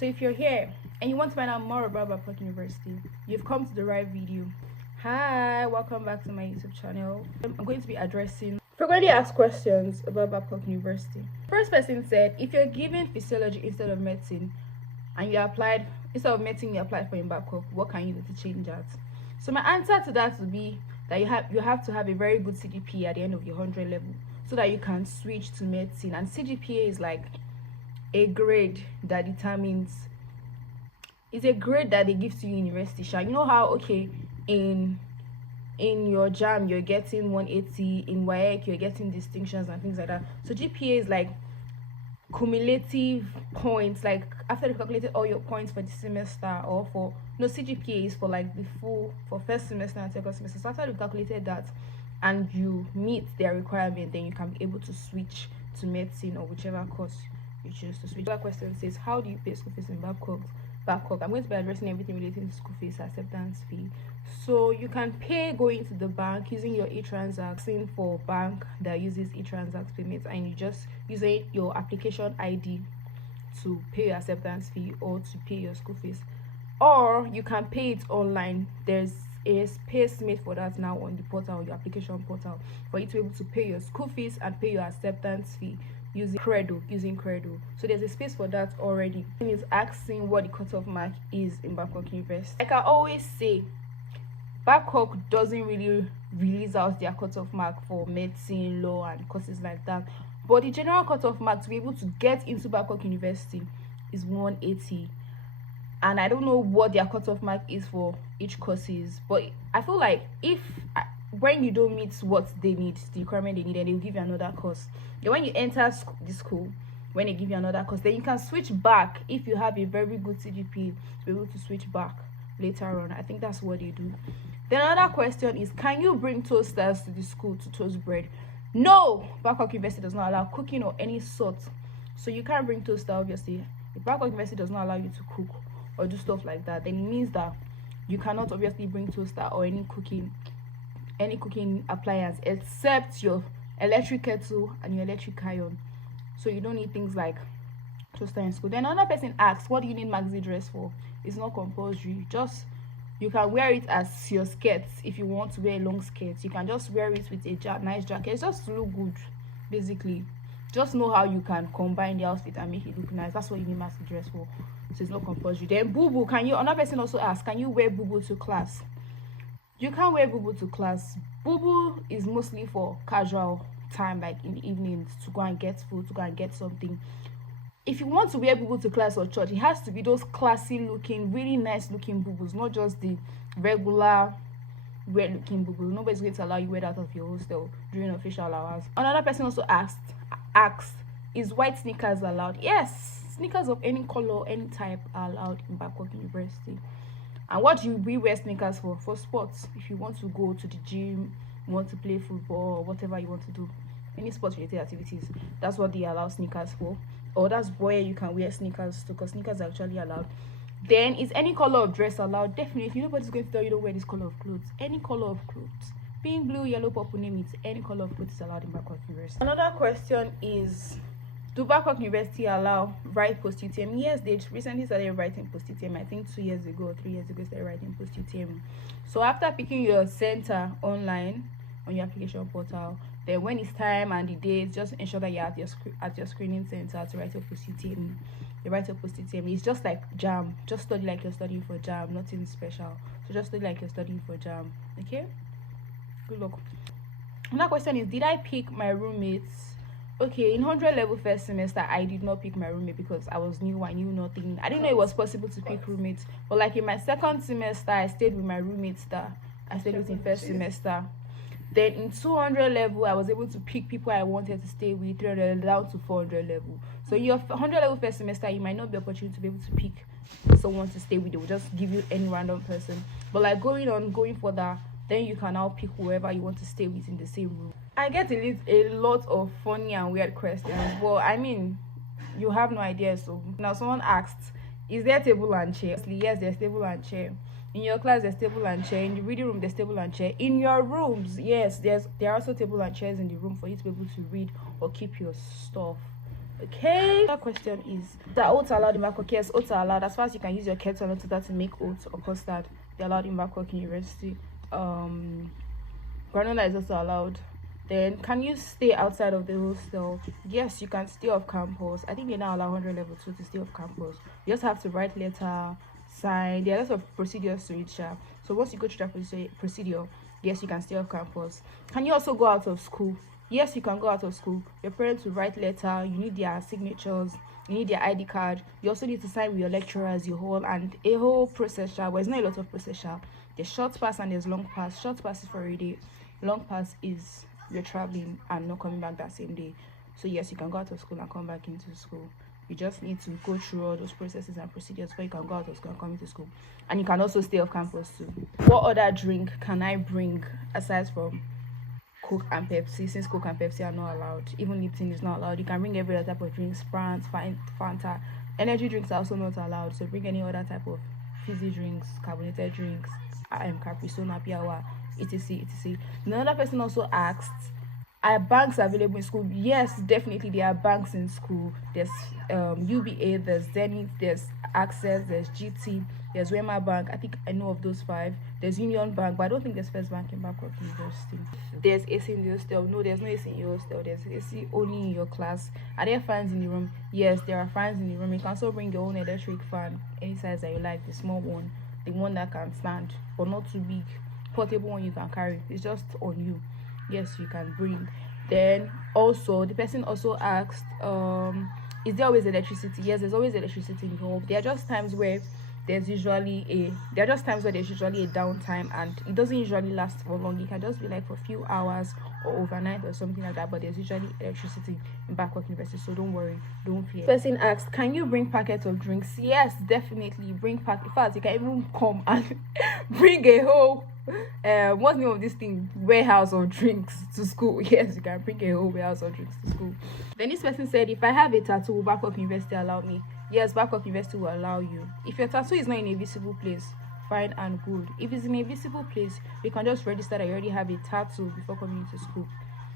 So if you're here and you want to find out more about Babcock University, you've come to the right video. Hi, welcome back to my YouTube channel. I'm going to be addressing frequently asked questions about Babcock University. First person said, if you're given physiology instead of medicine and you applied instead of medicine you applied for in Babcock, what can you do to change that? So my answer to that would be that you have to have a very good CGPA at the end of your 100 level so that you can switch to medicine. And CGPA is like a grade that determines, it's a grade that they give to you in university. You know how in your JAM you're getting 180, in WAEC you're getting distinctions and things like that. So GPA is like cumulative points, like after you've calculated all your points for the semester, or for CGPA is for like the full, for first semester and second semester. So after you've calculated that and you meet their requirement, then you can be able to switch to medicine or whichever course you choose to switch. That question says, how do you pay school fees in Babcock? I'm going to be addressing everything relating to school fees, acceptance fee. So you can pay going to the bank using your e-transaction for bank that uses e-transact payments, and you just use your application ID to pay your acceptance fee or to pay your school fees. Or you can pay it online. There's a space made for that now on the portal, your application portal, for you to be able to pay your school fees and pay your acceptance fee using Credo. So there's a space for that already. Is asking what the cutoff mark is in Babcock University. Like I always say, Babcock doesn't really release out their cutoff mark for medicine, law, and courses like that. But the general cutoff mark to be able to get into Babcock University is 180. And I don't know what their cutoff mark is for each courses, but I feel like when you don't meet what they need, the requirement they need, and they'll give you another course. Then when you enter the school, when they give you another course, then you can switch back if you have a very good CGPA to be able to switch back later on. I think that's what they do. Then another question is, can you bring toasters to the school to toast bread? No, Babcock University does not allow cooking or any sort. So you can't bring toaster, obviously. If Babcock University does not allow you to cook or do stuff like that, then it means that you cannot obviously bring toaster or any cooking appliance except your electric kettle and your electric iron. So you don't need things like toaster in school. Then another person asks, what do you need maxi dress for? It's not compulsory. Just you can wear it as your skirt. If you want to wear a long skirt, you can just wear it with a nice jacket. It's just to look good, basically. Just know how you can combine the outfit and make it look nice. That's what you need maxi dress for. So it's not compulsory. Then boo-boo, another person also asks, can you wear boo-boo to class? You can't wear boo-boo to class. Boo-boo is mostly for casual time, like in the evenings, to go and get food, to go and get something. If you want to wear boo-boo to class or church, it has to be those classy looking, really nice looking boo-boos, not just the regular weird looking boo-boos. Nobody's going to allow you wear that of your hostel during official hours. Another person also asked, is white sneakers allowed? Yes, sneakers of any color, any type are allowed in Babcock University. And what do we wear sneakers for? For sports. If you want to go to the gym, you want to play football, or whatever you want to do, any sports related activities, that's what they allow sneakers for. Or that's where you can wear sneakers to, because sneakers are actually allowed. Then, is any color of dress allowed? Definitely. Nobody's going to tell you don't wear this color of clothes. Any color of clothes, pink, blue, yellow, purple, name it, any color of clothes is allowed in Babcock University. Another question is, do Babcock University allow write post-UTME? Yes, they recently started writing post-UTME. I think 2 years ago or 3 years ago started writing post-UTME. So after picking your center online on your application portal, then when it's time and the date, just ensure that you're at your screening center to write your post-UTME. You write your post-UTME. It's just like JAM. Just study like you're studying for JAM, nothing special. So just study like you're studying for JAM. Okay? Good luck. Another question is, did I pick my roommates? Okay, in 100 level first semester, I did not pick my roommate because I was new. I knew nothing. I didn't know it was possible to pick roommates. But like in my second semester, I stayed with my roommates that I stayed with in first semester. Then in 200 level, I was able to pick people I wanted to stay with, 300 down to 400 level. So your 100 level first semester, you might not be opportunity to be able to pick someone to stay with. They will just give you any random person. But like going further, then you can now pick whoever you want to stay with in the same room. I get a lot of funny and weird questions, but I mean, you have no idea. So now someone asked, is there table and chair? Yes, there's table and chair. In your class, there's table and chair. In the reading room, there's table and chair. In your rooms, yes, there are also table and chairs in the room for you to be able to read or keep your stuff. Okay, that question is that oats are allowed in Babcock? Yes, oats are allowed. As far as you can use your kettle or that to make oats or custard, they're allowed in Babcock University. Granola is also allowed. Then can you stay outside of the hostel? Yes, you can stay off campus. I think they now allow 100 level 2 to stay off campus. You just have to write letter, sign. There are lots of procedures to it. So once you go through that procedure, yes, you can stay off campus. Can you also go out of school? Yes, you can go out of school. Your parents will write letter. You need their signatures. You need their ID card. You also need to sign with your lecturers, your whole and a whole process. Well, it's not a lot of process. There's short pass and there's long pass. Short pass is for a day. Long pass is you're traveling and not coming back that same day. So yes, you can go out of school and come back into school. You just need to go through all those processes and procedures before you can go out of school and come into school. And you can also stay off campus too. What other drink can I bring aside from Coke and Pepsi? Since Coke and Pepsi are not allowed, even Lipton is not allowed, you can bring every other type of drink. Sprite, Fanta. Energy drinks are also not allowed, so bring any other type of fizzy drinks, carbonated drinks, Capri Sun, Piawa, etc. Another person also asked, are banks available in school? Yes, definitely there are banks in school. There's UBA, there's Zenith, there's Access, there's GT, there's Wema Bank. I think I know of those 5. There's Union Bank, but I don't think there's First Bank in Babcock University. There's AC in the hostel. No, there's no AC in your hostel. There's AC only in your class. Are there fans in the room? Yes, there are fans in the room. You can also bring your own electric fan, any size that you like, the small one, the one that can stand, but not too big. Portable one you can carry. It's just on you. Yes, you can bring. Then also the person also asked, is there always electricity? Yes, there's always electricity involved. There are just times where there's usually a downtime, and it doesn't usually last for long. It can just be like for a few hours or overnight or something like that, but there's usually electricity in Babcock University, so don't worry, don't fear. Person asked, can you bring packets of drinks? Yes, definitely bring packet. In fact, you can even come and bring a whole what's the name of this thing, warehouse of drinks to school. Yes, you can bring a whole warehouse of drinks to school. Then this person said, if I have a tattoo, will Babcock University allow me? Yes, Babcock University will allow you. If your tattoo is not in a visible place, fine and good. If it's in a visible place, you can just register that you already have a tattoo before coming to school.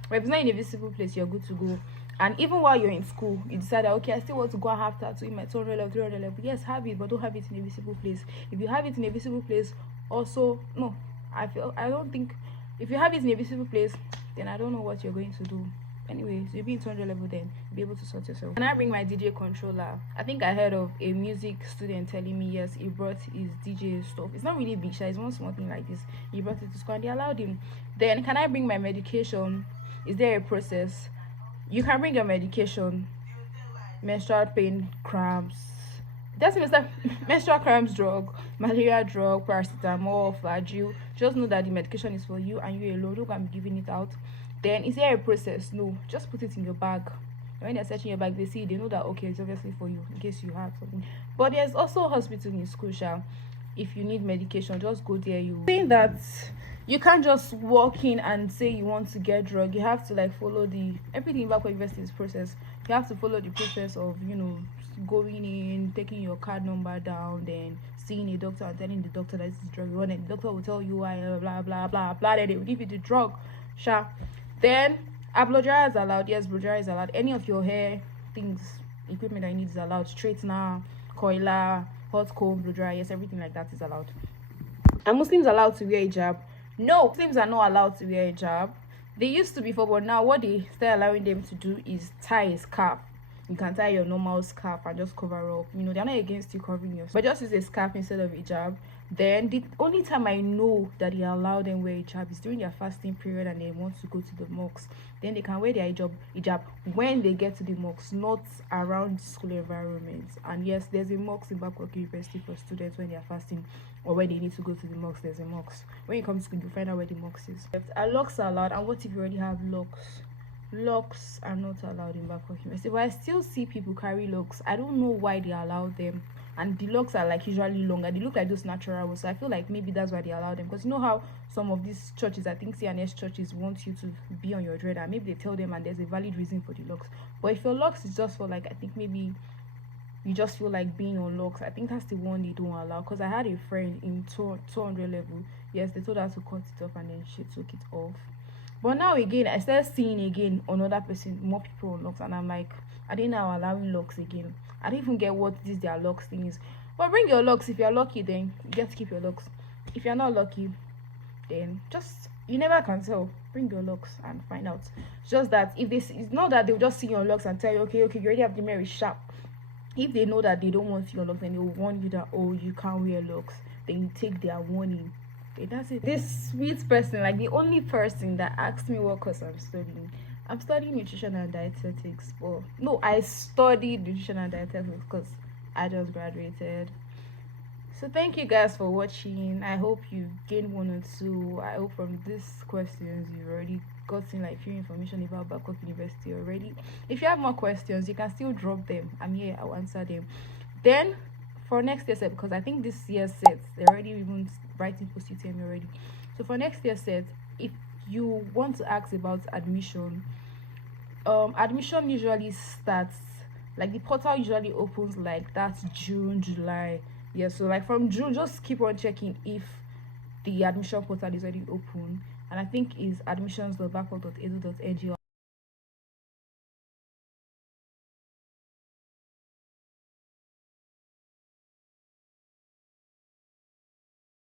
But if it's not in a visible place, you're good to go. And even while you're in school, you decide that, okay, I still want to go and have tattoo in my 200 level, 300 level. Yes, have it, but don't have it in a visible place. If you have it in a visible place, also, no, I don't think, if you have it in a visible place, then I don't know what you're going to do. Anyways, you'll be in 200 level, then you'll be able to sort yourself. Can I bring my DJ controller? I think I heard of a music student telling me, yes, he brought his DJ stuff. It's not really big, it's one small thing like this. He brought it to school and they allowed him. Then, can I bring my medication? Is there a process? You can bring your medication, menstrual pain, cramps. That's menstrual cramps drug, malaria drug, paracetamol, flagyl. Just know that the medication is for you and you alone. Don't go and be giving it out. Then, is there a process? No, just put it in your bag. When they're searching your bag, they see, they know that, okay, it's obviously for you in case you have something. But there's also a hospital in school. If you need medication, just go there. You think that you can't just walk in and say you want to get drug. You have to follow everything back when investing is process. You have to follow the process of going in, taking your card number down, then seeing a doctor and telling the doctor that this is drug you want, and the doctor will tell you why, blah blah blah blah, then they will give you the drug. Then blow dryer is allowed. Yes, blow dryer is allowed. Any of your hair things, equipment that you need is allowed. Straightener, coiler, hot comb, blow dryer, yes, everything like that is allowed. Are Muslims allowed to wear hijab? No, Muslims are not allowed to wear hijab. They used to before, but now what they start allowing them to do is tie a scarf. You can tie your normal scarf and just cover up. They're not against you covering yourself, but just use a scarf instead of hijab. Then the only time I know that they allow them wear hijab is during their fasting period and they want to go to the mosque. Then they can wear their hijab when they get to the mosque, not around the school environment. And yes, there's a mosque in Babcock University for students when they are fasting or when they need to go to the mosque. There's a mosque. When you come to school, you find out where the mosque is. Locks are allowed. And what if you already have locks? Locks are not allowed in Babcock University, but I still see people carry locks. I don't know why they allow them, and the locks are usually longer. They look like those natural ones, so I feel like maybe that's why they allow them. Because you know how some of these churches, I think CNS churches, want you to be on your dread, and maybe they tell them and there's a valid reason for the locks. But if your locks is just for I think maybe you just feel like being on locks, I think that's the one they don't allow. Because I had a friend in 200 level, yes, they told her to cut it off and then she took it off. But now again, I started seeing again another person, more people on locks, and I'm like, Are they now allowing locks again? I don't even get what this their locks thing is. But bring your locks. If you're lucky, then you get to keep your locks. If you're not lucky, then just, you never can tell. Bring your locks and find out. Just that if they see, it's not that they'll just see your locks and tell you, okay, you already have the marriage sharp. If they know that they don't want your locks, then they'll warn you that, oh, you can't wear locks. Then you take their warning. Okay, that's it. This sweet person, like the only person that asked me what course I'm studying nutrition and dietetics. Well, no, I studied nutrition and dietetics because I just graduated. So thank you guys for watching. I hope you gained one or two. I hope from these questions you've already gotten like few information about Babcock University already. If you have more questions, you can still drop them. I'm here, I'll answer them. Then for next year set, because I think this year's set they're already even writing Post-UTME already. So for next year's set, if you want to ask about admission, admission usually starts, like the portal usually opens like that's June, July. Yeah, so like from June, just keep on checking if the admission portal is already open. And I think is admissions.babcock.edu.ng